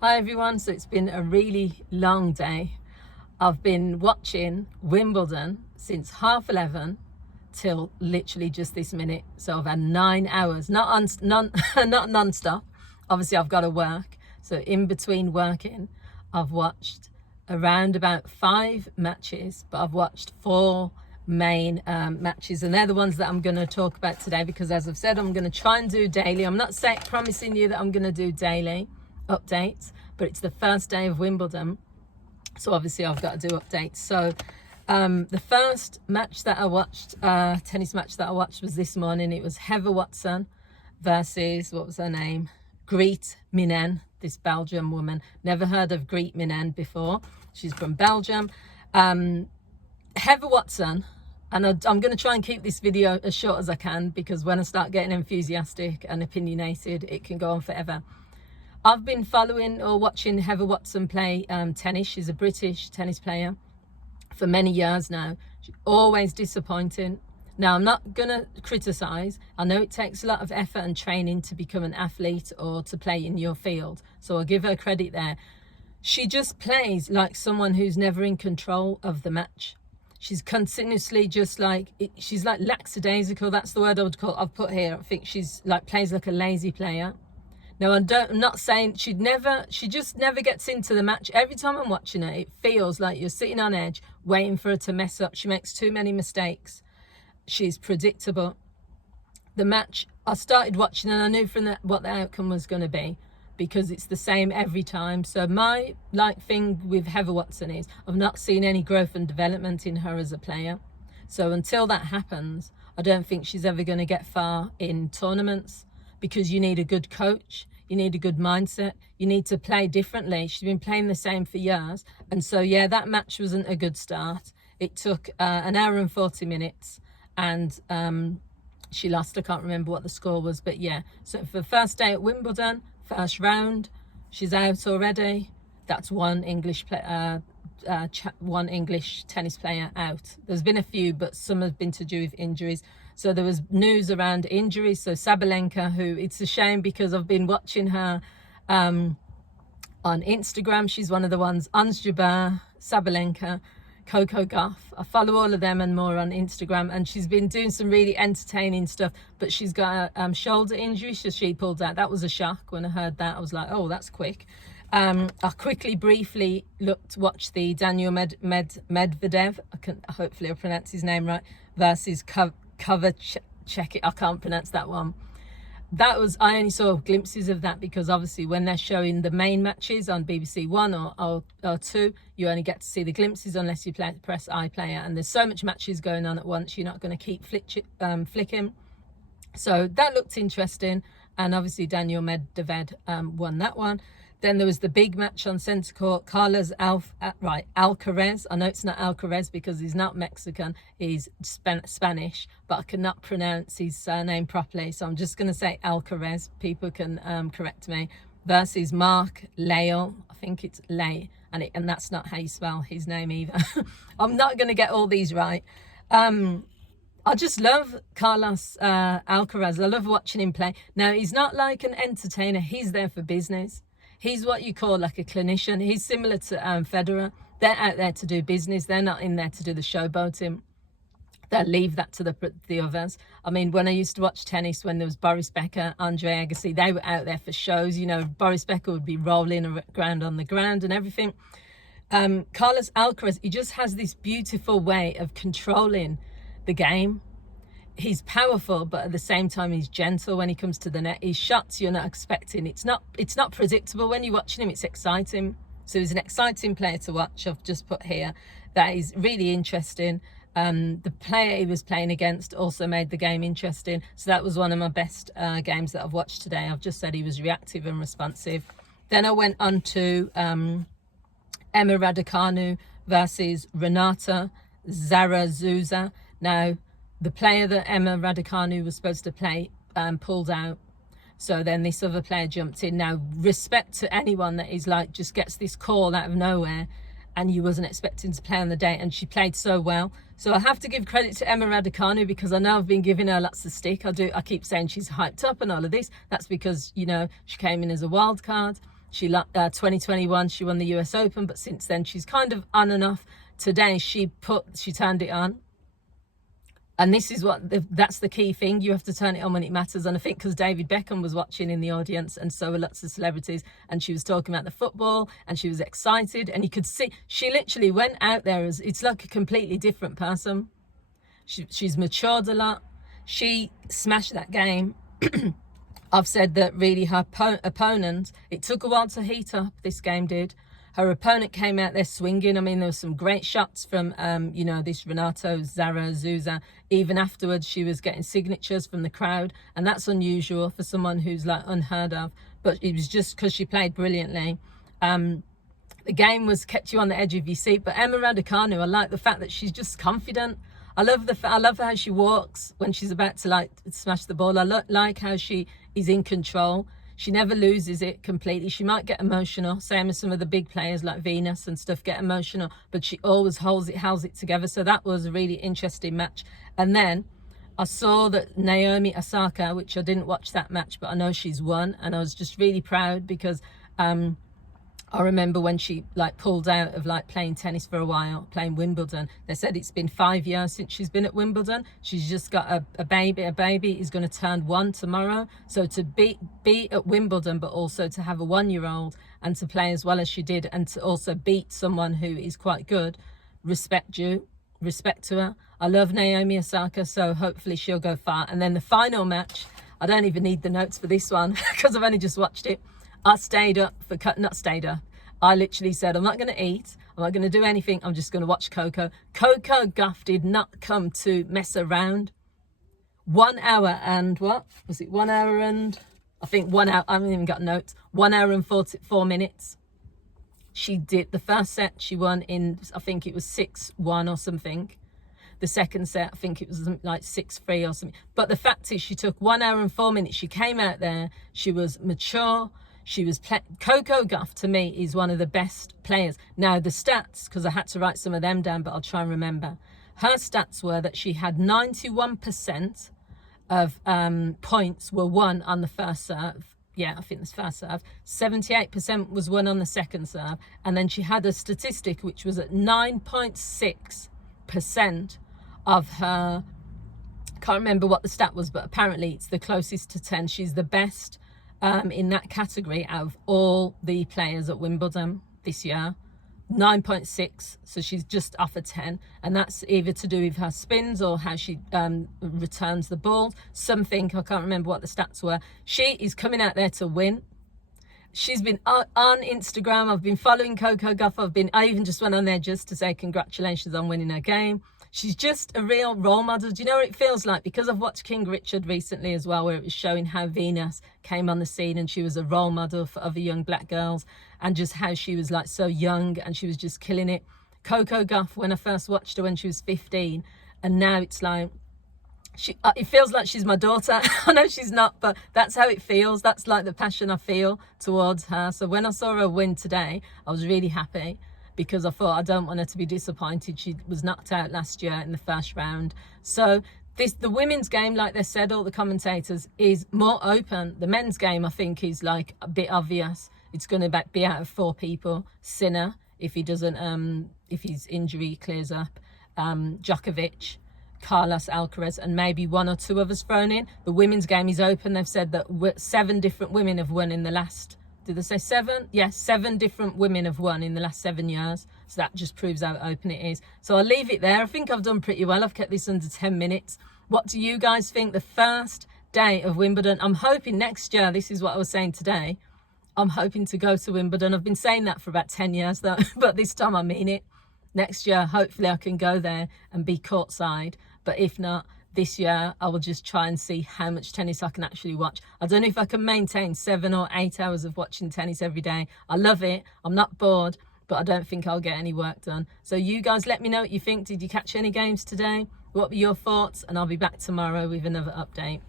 Hi everyone, so it's been a really long day. I've been watching Wimbledon since 11:30 till literally just this minute. So I've had 9 hours, not non-stop. Obviously I've got to work. So in between working, I've watched around about 5 matches, but I've watched 4 main matches, and they're the ones that I'm going to talk about today because, as I've said, I'm going to try and do daily. I'm not promising you that I'm going to do daily updates, but it's the first day of Wimbledon, so obviously I've got to do updates. So the first match that I watched, tennis match that I watched, was this morning. It was Heather Watson versus, what was her name, Greet Minen, this Belgian woman. Never heard of Greet Minen before. She's from Belgium. Heather Watson, and I'm going to try and keep this video as short as I can because when I start getting enthusiastic and opinionated, it can go on forever. I've been following or watching Heather Watson play tennis. She's a British tennis player for many years now. She's always disappointing. Now, I'm not going to criticise. I know it takes a lot of effort and training to become an athlete or to play in your field, so I'll give her credit there. She just plays like someone who's never in control of the match. She's continuously just like, she's like lackadaisical. That's the word I would call. I've put here. I think she's like, plays like a lazy player. Now, I'm not saying she just never gets into the match. Every time I'm watching her, it feels like you're sitting on edge, waiting for her to mess up. She makes too many mistakes. She's predictable. The match, I started watching and I knew from that what the outcome was going to be because it's the same every time. So my thing with Heather Watson is I've not seen any growth and development in her as a player. So until that happens, I don't think she's ever going to get far in tournaments, because you need a good coach, you need a good mindset, you need to play differently. She's been playing the same for years. And so, yeah, that match wasn't a good start. It took an hour and 40 minutes and she lost. I can't remember what the score was, but yeah. So for the first day at Wimbledon, first round, she's out already. That's one English tennis player out. There's been a few, but some have been to do with injuries. So there was news around injuries. So Sabalenka, who, it's a shame because I've been watching her on Instagram. She's one of the ones, Ons Jabeur, Sabalenka, Coco Gauff. I follow all of them and more on Instagram, and she's been doing some really entertaining stuff, but she's got a shoulder injury, so she pulled out. That was a shock. When I heard that, I was like, oh, that's quick. I quickly, briefly watched the Daniel Medvedev, hopefully I pronounce his name right, versus check it, I can't pronounce that one. That was, I only saw glimpses of that because obviously when they're showing the main matches on BBC One or 2, you only get to see the glimpses unless you press iPlayer, and there's so much matches going on at once, you're not going to keep flicking. So that looked interesting, and obviously Daniel Medvedev won that one. Then there was the big match on centre court, Carlos Alcaraz. I know it's not Alcaraz because he's not Mexican, he's Spanish, but I cannot pronounce his surname properly, so I'm just going to say Alcaraz. People can correct me. Versus Mark Leal, I think it's Lay, and that's not how you spell his name either. I'm not going to get all these right. I just love Carlos Alcaraz. I love watching him play. Now, he's not like an entertainer, he's there for business. He's what you call like a clinician. He's similar to Federer. They're out there to do business. They're not in there to do the showboating. They'll leave that to the others. I mean, when I used to watch tennis, when there was Boris Becker, Andre Agassi, they were out there for shows. You know, Boris Becker would be rolling around on the ground and everything. Carlos Alcaraz, he just has this beautiful way of controlling the game. He's powerful, but at the same time, he's gentle when he comes to the net. His shots you're not expecting. It's not predictable. When you're watching him, it's exciting. So he's an exciting player to watch. I've just put here that is really interesting. The player he was playing against also made the game interesting. So that was one of my best games that I've watched today. I've just said he was reactive and responsive. Then I went on to Emma Raducanu versus Renata Zarazuza. Now, the player that Emma Raducanu was supposed to play pulled out. So then this other player jumped in. Now, respect to anyone that is like, just gets this call out of nowhere and you wasn't expecting to play on the day, and she played so well. So I have to give credit to Emma Raducanu because I know I've been giving her lots of stick. I keep saying she's hyped up and all of this. That's because, you know, she came in as a wild card. 2021 she won the US Open, but since then she's kind of on and off. Today she turned it on. And this is that's the key thing. You have to turn it on when it matters. And I think because David Beckham was watching in the audience, and so were lots of celebrities, and she was talking about the football, and she was excited, and you could see she literally went out there as it's like a completely different person. She's matured a lot. She smashed that game. I've said that really her opponent, it took a while to heat up, this game did. Her opponent came out there swinging. I mean, there were some great shots from, this Renato Souza. Even afterwards, she was getting signatures from the crowd. And that's unusual for someone who's like unheard of. But it was just because she played brilliantly. The game kept you on the edge of your seat. But Emma Raducanu, I like the fact that she's just confident. I love how she walks when she's about to smash the ball. I like how she is in control. She never loses it completely. She might get emotional, same as some of the big players like Venus and stuff get emotional, but she always holds it together. So that was a really interesting match. And then I saw that Naomi Osaka, which I didn't watch that match, but I know she's won, and I was just really proud because I remember when she pulled out of playing tennis for a while, playing Wimbledon. They said it's been 5 years since she's been at Wimbledon. She's just got a baby. A baby is going to turn 1 tomorrow. So to be at Wimbledon, but also to have a 1-year-old and to play as well as she did, and to also beat someone who is quite good, respect to her. I love Naomi Osaka, so hopefully she'll go far. And then the final match, I don't even need the notes for this one because I've only just watched it. I literally said, I'm not going to eat. I'm not going to do anything. I'm just going to watch Coco. Coco Gauff did not come to mess around. 1 hour and what? Was it 1 hour and... I think 1 hour. I haven't even got notes. 1 hour and 44 minutes. She did. The first set she won in, I think it was 6-1 or something. The second set, I think it was 6-3 or something. But the fact is, she took 1 hour and 4 minutes. She came out there. She was mature. She was Coco Gauff, to me, is one of the best players. Now, the stats, because I had to write some of them down, but I'll try and remember. Her stats were that she had 91% of points were won on the first serve. Yeah, I think that's first serve. 78% was won on the second serve. And then she had a statistic which was at 9.6% of her... Can't remember what the stat was, but apparently it's the closest to 10. She's the best in that category out of all the players at Wimbledon this year. 9.6, so she's just off a 10, and that's either to do with her spins or how she returns the ball. Something, I can't remember what the stats were. She is coming out there to win. She's been on Instagram. I've been following Coco Gauff. I even just went on there just to say congratulations on winning her game. She's just a real role model. Do you know what it feels like? Because I've watched King Richard recently as well, where it was showing how Venus came on the scene and she was a role model for other young black girls, and just how she was so young and she was just killing it. Coco Gauff, when I first watched her when she was 15, and now it's it feels like she's my daughter. I know she's not, but that's how it feels. That's the passion I feel towards her. So when I saw her win today, I was really happy, because I thought I don't want her to be disappointed. She was knocked out last year in the first round. So the women's game, like they said, all the commentators, is more open. The men's game, I think, is a bit obvious. It's going to be out of 4 people. Sinner, if he doesn't, if his injury clears up, Djokovic, Carlos Alcaraz, and maybe 1 or 2 others thrown in. The women's game is open. They've said that 7 different women have won in the last... Did they say 7? Yes, 7 different women have won in the last 7 years. So that just proves how open it is. So I'll leave it there. I think I've done pretty well. I've kept this under 10 minutes. What do you guys think? The first day of Wimbledon. I'm hoping next year, this is what I was saying today, I'm hoping to go to Wimbledon. I've been saying that for about 10 years though, but this time I mean it. Next year, hopefully I can go there and be courtside. But if not, this year I will just try and see how much tennis I can actually watch. I don't know if I can maintain 7 or 8 hours of watching tennis every day. I love it. I'm not bored, but I don't think I'll get any work done. So you guys let me know what you think. Did you catch any games today? What were your thoughts? And I'll be back tomorrow with another update.